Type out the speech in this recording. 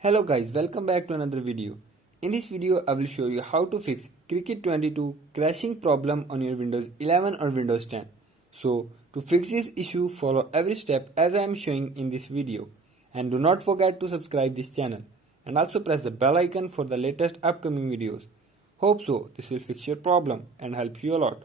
Hello guys, welcome back to another video. In this video I will show you how to fix Cricket 22 crashing problem on your Windows 11 or Windows 10. So to fix this issue, follow every step as I am showing in this video, and do not forget to subscribe this channel and also press the bell icon for the latest upcoming videos. Hope so this will fix your problem and help you a lot.